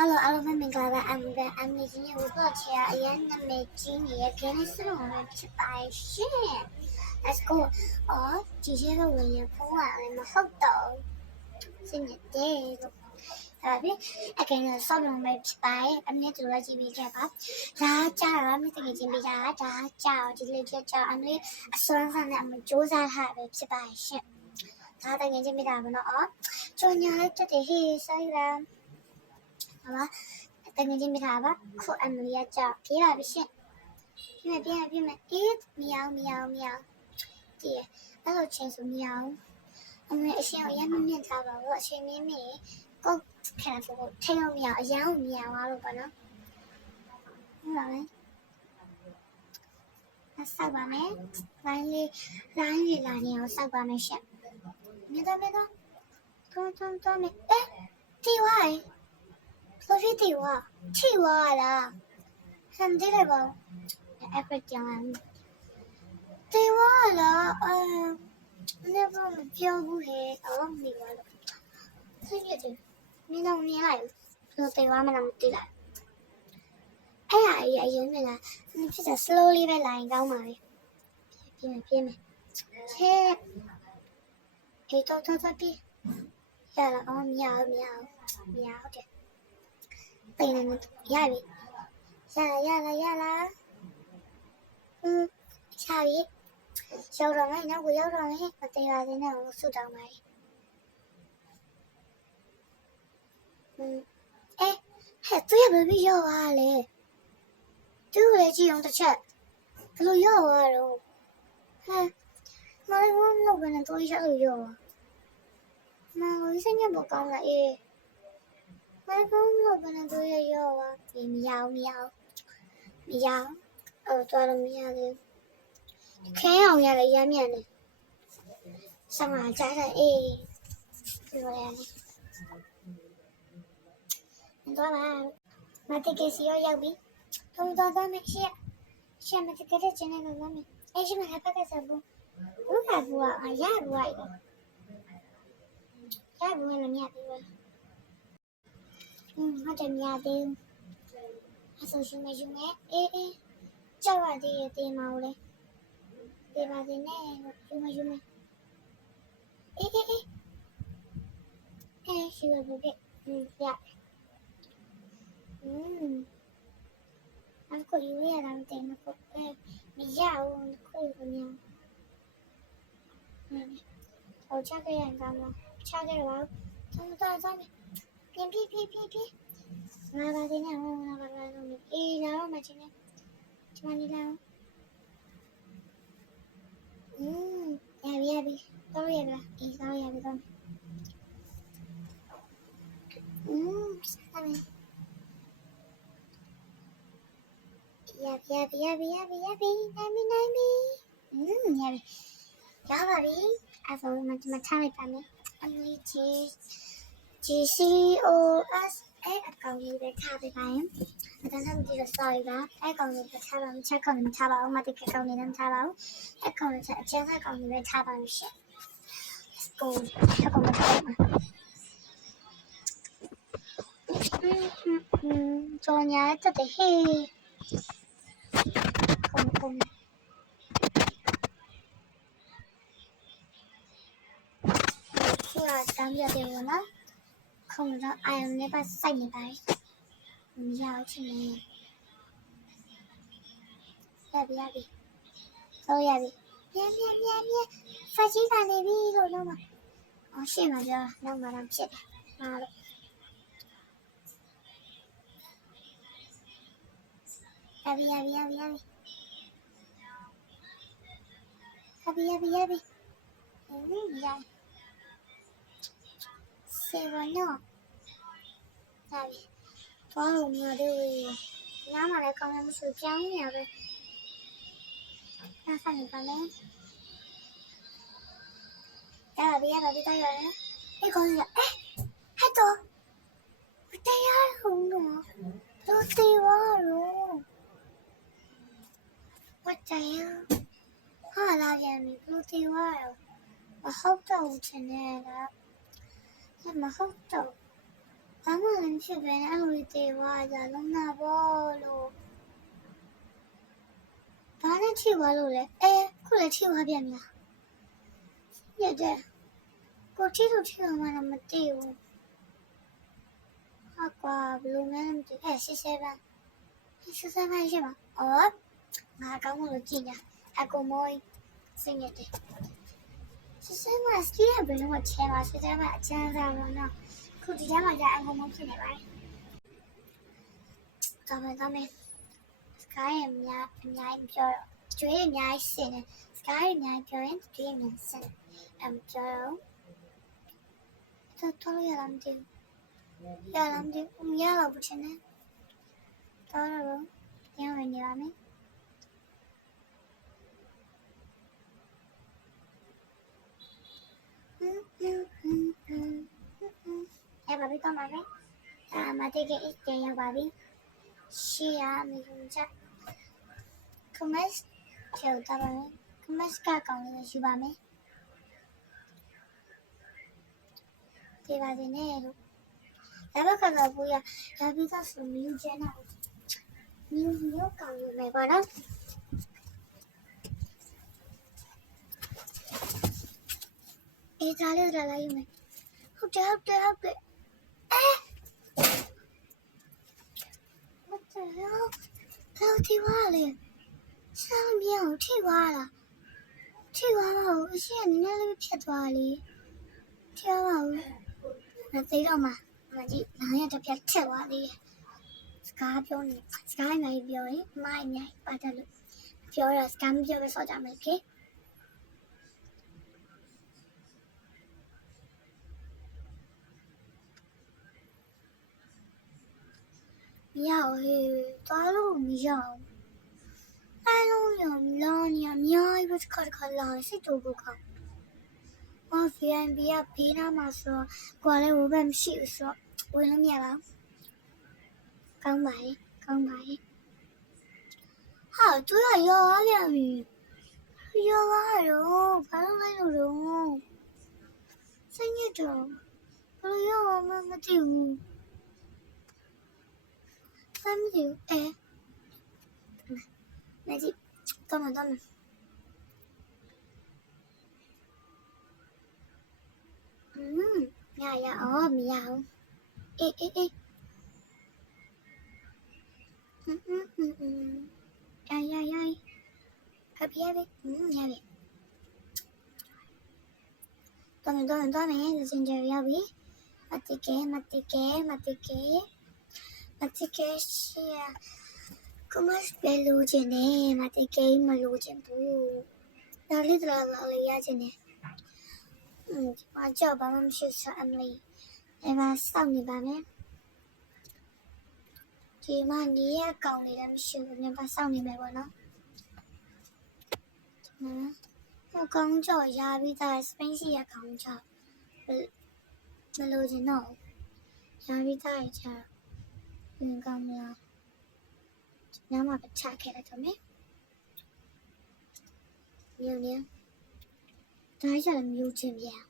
Hello, hello, my Mingala. I'm making you a chair. I am making you again. It's a moment to buy shit. Let's go. Oh, did you know when you pull out in my hot dog? Sing it day. Again, so long, my spy. I'm not to let you be careful. I'm not thinking Jimmy. Ciao, did you get your only a song from them? Josa have it to buy shit. How they get me down or join your head to the hill, so you are. 好吧，等个金币塔吧，酷俺们也叫别了不行，别没，喵喵喵，对，那都全是喵，我们先要眼面塔吧，我去面面，我看到我听到喵，眼喵啊，老板呢，你老嘞，那啥吧没，蓝里我啥吧没事，没得，多没，哎，对哇。Lo vedi qua? Ci vuole! Non dire qua. Aspettiamo. Ti vuole? Ne vuole più che... Oh, mi vuole. Senti, mi non mi hai. Lo ti vuole, ma non ti dai. Io mi la... Mi fai slowly per la in calma. Pieme. C'è... E tutto più. Yalla, oh, miau. Ok. 对了，下雨，下了，下雨，小张没，那我小张没，我对吧？在那我手上买，哎，还对不对要啊嘞？对了，就用得吃，不都要啊喽？哎，我不能多一下都要啊，那我现在不讲了耶。我不能多要啊，喵，多了喵的，看အောင်ရလေရမ်းမြန်လေဆောင်းလာကြတဲ့အေးပြောရတယ်တော့လာမတကယ်စီရောက်ပြီတော့မရှိရှမ်းမတကယ်ကျနေတော့မအဲ့ရှိမဟာပတ်သက်ဘူးဘုရားဘူးอ่ะရဘူးอ่ะလည်းမြတ်ပြီဟုတ်တယ်မြတ်သေးအဆိုရှင်မရှိနဲ့အေးကြောက်ရသေးတယ်တေးမအောင်လေတေးပါသေးနဲ့ယူမအေးရှိရဘူးပြအခုယူရတာမတင်ဘူးမရဘူးခွေးကမြန်ဟိုချခဲ့ရအောင်ကောင်းချခဲ့တော့သုံးပြင်းငါပါသေးနဲ့ငါပါလို့အေးလာတော့မှချင်းနဲ့ဒီမနီလာရပြီတော့ရပြီလားအေးတော့ရပြီတော့ဆက်မယ်ရပြီနိုင်ပြီရပြီရပါပြီအဲ့ဆိုမထားလိုက်ပါမယ်အမီGCOS အဲ့အကောင်ကြီးပဲထားပေးပါရင်အတန်းဆောင်ကြည့်လို့ sorry ပါအဲ့ကောင်ကြီးပဲထားပါမယ်ချက်ကောင်ကြီးထားပါဦးမတိကကောင်ကြီးလည်းထားပါဦးအဲ့ကောင်ကြီးအကျဉ်းစားကောင်ကြီးပဲထားပါမယ်ရှင့် let's go ချက်ကောင်မထားပါကြော်ညာတက်တဲ့ဟေးခုံရှိရတမ်းပြတယ်ဗောနော်ခုံတော့အာယုံနဲ့ပါစိုက်နေပါမရောက်ချင်နေရပြီဆိုရပြီမြန်ဖာကြီးကနေပြီလို့လုံးမအော်ရှေ့မှာကြောနောက်မှာတော့ဖြစ်တယ်ဟာလို့ရပြီစေဘောနော်ဟာပြီသွားလို့မရသေးဘူးနားမှာလည်းကောင်းမှမရှိပြောင်းနေရပဲဆက်နေပါမယ်ရပြီတော့ရတယ်အေးကောင်းရဟဲ့တော့တရားဟုတ်နော်တို့တေးပါလို့what the hell ဟာလာပြန်ပြီဘလို့တေးပါရောမဟုတ်တော့ချင်နေတာမဟုတ်တော့ဘာမှလည်းဖြစ်ပဲအဲ့လို ပြီးသေးပါကြလုံးနာဘောလို့ဘာနဲ့ထိသွားလို့လဲခုလည်းထိသွားပြန်လားညက်တဲ့ကိုထိလို့ထိအောင်မသိဘူးဟာကွာဘယ်လိုမှမသိ87ရှိမှာငါကောင်းလို့ကြည့်ညာအကူမိုးစိတ်ညက်တယ်87စကီးရဘယ်လိုမှချဲပါ87အချမ်းစားလို့နော်ခုဒီထဲမှာကြာအကူမိုးဖြစ်နေပါတယ်တော်မယ်စကိုင်းအများပြောတော့ကျွေးအများစင်တယ်စကိုင်းအများပြောရင်ကျွေးအများစင်ပြောတော့တော်ရလားမသိဘူးမရတော့ဘူးချင်းနဲ့တော်တော့ပြန်ဝင်နေပါမယ်ဘာဖြစ်တော့မှာလဲမတိကအစ်တင်ရောက်ပါပြီရှေ့ရမိကုန်ချက် comment ကျော်တာပါမယ် comment ကကောင်းလို့ရှိပါမယ်ဒီပါစင်းနဲ့လို့ဒါဘက်ကတော့ဘူးရပြီးတော့ဆိုမြူကျန်းတော့မြူရောကောင်းရမယ်ပါနော်ဒါလေးလာလိုက်မယ်ဟုတ်တယ်မတော်ဘယ်ထိပါလဲဆောင်းမြောင်ထိပါလားထိပါမဟုတ်အရှင်နည်းနည်းလေးဖြစ်သွားလေထိပါမဟုတ်မသိတော့မှမကြည့်နားရတစ်ပြက်ထက်သွားသေးစကားပြောနေစကားနိုင်ပြောရင်မိုင်းမြိုင်ပါတယ်လို့ပြောရစကားမပြောပဲစောကြမယ်ခေမရဘူးသွားလို့မရဘူးအဲ့လိုရလောနေအများကြီးပဲခါလာစိတ်တူဘူးကောVNB ကဘေးနားမှာဆိုတော့ကိုယ်လည်းဝဘမရှိဘူးဆိုတော့ဝင်လို့မရပါဘူးကောင်းပါရဲ့ဟာသူကရောပြန်ပြီရောပါတော့ဘာလို့လဲလို့စိတ်ညစ်တော့ဘယ်လိုရောမှမသိဘူးမသိဘူးမကြည့်တော့မရမရမရဘူးအေးခပ်ပြပဲရပြီတော့မယ်စင်ကြရပြီမတိကဲရှေ့ကမစပဲလို့ခြင်းနဲ့မတိကဲမလို့ခြင်းဘူးဒါလေးလာလေးရခြင်းနဲ့ဒီမှာကြောက်ဘာမှမရှိဆိုအမလီအဲ့မှာစောင့်နေပါမယ်ဒီမှာနေရကောင်းနေတယ်မရှိဘူးညပါစောင့်နေမယ်ပေါ့နော်ကောင်းကြော်ရပြီးသားစပိန်စီရကောင်းကြော်မလို့ခြင်းတော့ရပြီးသားချာကောင်းမလားညမှာပချခဲ့တယ်တော့မယ်ညဒါရလည်းမျိုးချင်းပြန်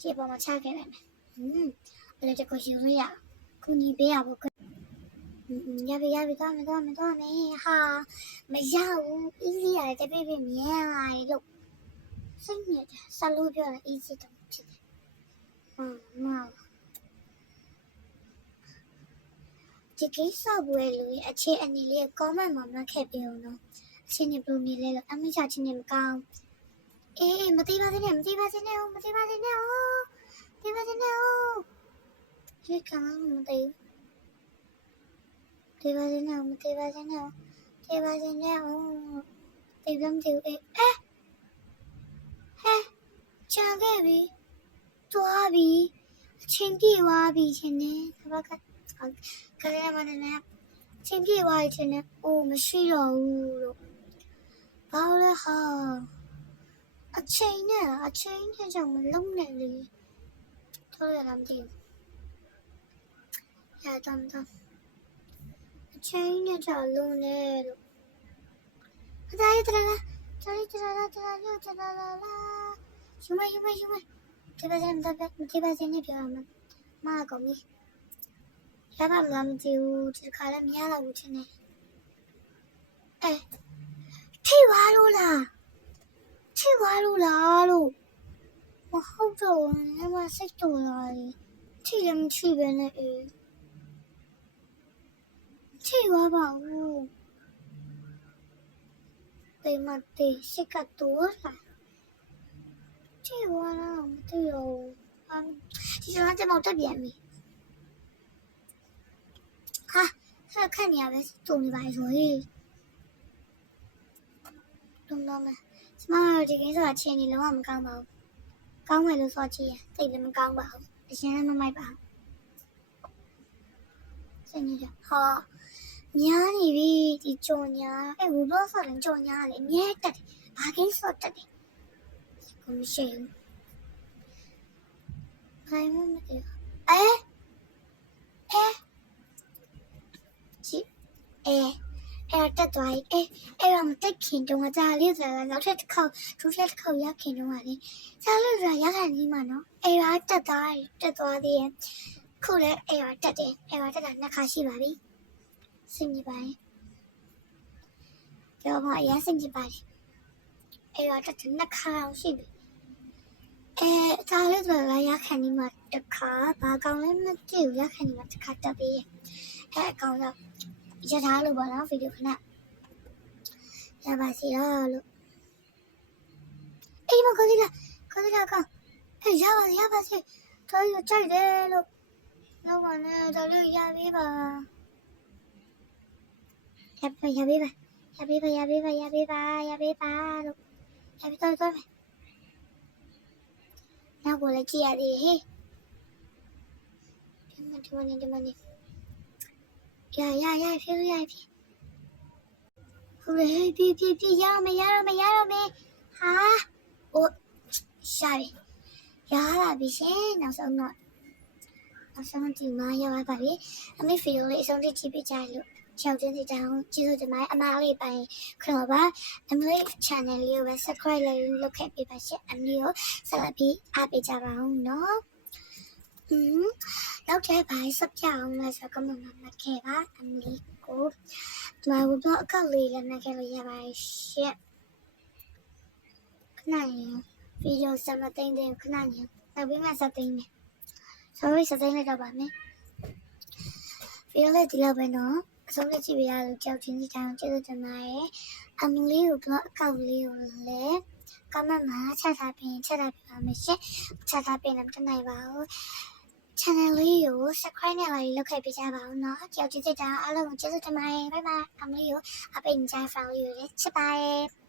ဒီပေါ်မှာချခဲ့လိုက်မယ်အဲ့ဒါကိုယူရခုနီးပေးရဖို့ရပြီတော့မယ်ဟာမရဘူး easy ရတယ်တပိတ်မြန်လာတယ်လို့စိတ်ညစ်တယ်ဆလို့ပြောရင် easy တော့ဖြစ်တယ်ဒီကိစ္စပွဲလို့အခြေအနေလေး comment မှာမှတ်ခဲ့ပြအောင်နော်အချင်းနေဘလို့နေလဲလို့အမချချင်းနေမကောင်းမသိပါစေနဲ့ဒီကောင်မသိဘူးတေးပါစေနဲ့တေးချာခဲ့ပြီသွားပြီအချင်းပြေသွားပြီချင်းနဲ့ဘာကလည်းမနဲ့ချင်းပြေသွားချင်းနဲ့မရှိတော့ဘူးလို့ဘာလဲဟာအချိန်နဲ့ကြောင့်မလုံးနဲ့လေထောက်ရလားမသိဘူးရတော့အချိန်နဲ့ကြောင့်လုံးနဲ့လို့အသားရတလားယူမဒီပါစံနေပြောမှာမကောင်းပြီ ရပါမလားမသိဘူးဒီခါလည်းမရတော့ဘူးထင်တယ်ထိသွားလို့လားလို့မဟုတ်တော့ဘူးမစိတ်တူလာတယ်ထိလည်းမထိပဲနဲ့ထိသွားပါဘူးတေမတေစိတ်ကတော့လာထိသွားလားမသိရောဒီတော့ကျမတက်ပြန်ပြီဟာဆက်ခက်နေရပဲတုံနေပါဆိုရင်တုံတော့မယ်ကျမဒီကိစ္စအချင်းကြီးလုံးဝမကောင်းပါဘူးကောင်းမယ်လို့ဆိုချင်တိတ်လည်းမကောင်းပါဘူးအရင်လည်းမမိုက်ပါဘူးစနေတယ်ဟာများနေပြီဒီကြော်ညာဝဘလော့ဆိုရင်ကြော်ညာလေအမြဲတက်တယ်ဘာကိစ္စတက်တယ်ကိုမရှိဘူးခိုင်းမမသိကြတက်သွားအဲ့တော့မတက်ခင်တုန်းကကြာလေးဆိုတာနောက်ထပ်တစ်ခေါက်ဒုတိယတစ်ခေါက်ရခင်တုန်းကလေကြာလို့ဆိုတာရခိုင်ကြီးမှာနော်အဲ့တော့တက်သွားသေးရဲ့ခုလည်းအဲ့တော့တက်တယ်အဲ့တော့တက်တာနှစ်ခါရှိပါပြီစိတ်ညစ်ပါတယ်ကြောက်မအရင်စိတ်ညစ်ပါတယ်အဲ့တော့တက်နှစ်ခါအောင်ရှိပြီကြာလို့ဆိုတာရခိုင်ကြီးမှာတစ်ခါဘာကောင်းလဲမသိဘူးရခိုင်ကြီးမှာတစ်ခါတက်ပြီးအဲ့အကောင်တော့ရထားလို့ပေါ့နော်ဗီဒီယိုခဏရပါစီတော့လို့မကောင်းလားကောင်းရပါစီတော်ရကြိုက်တယ်လို့လောက်ပါနဲ့တော်လေးရပေးပါရပေးပါလို့ရပေးတော့မယ်နောက်ကိုလည်းကြည့်ရသေးဟေးဒီမနေရဖြစ်ဟိုလေပြရမယ်ဟာရှာပြီရလာပြီရှင်နောက်ဆုံးဒီမှာရပါပါပြီအမေဗီဒီယိုလေးအဆုံးထိကြည့်ပြကြလို့ချောက်တင်းစီတောင်းကျေးဇူးတင်ပါတယ်အမလေးပိုင်ခဏပါအမေ channel လေးကိုပဲ subscribe လုပ်ခဲ့ပေးပါရှင်အမေကိုဆက်လက်ပြီးအားပေးကြပါဦးနော်နောက်ထပ်ဘာစပ်ကြအောင်လဲဆိုတော့မှမခဲ့ပါအမေကိုဒီမှာဘလော့အကောက်လေးလည်းနှက်ခဲ့လို့ရပါတယ်ရှင်ခဏရင်ဗီဒီယိုစမသိန်းခဏရင်နောက်ပြီးမှစသိန်းမယ် sorry စသိန်းလိုက်တော့ပါမယ်ဗီဒီယိုလေးဒီလောက်ပဲနော်အဆုံးလက်ကြည့်ပြရလို့ကြောက်ချင်းစီတောင်းကျေးဇူးတင်ပါတယ်အမလေးကိုဘလော့အကောက်လေးကိုလည်းကမ္ဘာမှာချက်ထားပါမယ်ရှင်ချက်ထားပြင်လည်းမတနိုင်ပါဘူး channel လေးကို subscribe နဲ့လိုက်လုပ်ခဲ့ပေးကြပါဦးနော်ကြောက်ချင်းစီတောင်းအားလုံးကိုကျေးဇူးတင်ပါတယ် bye bye အမလေးကိုအပိန်ကြိုင်ဖောင်လေးကိုလည်းချစ်ပါတယ်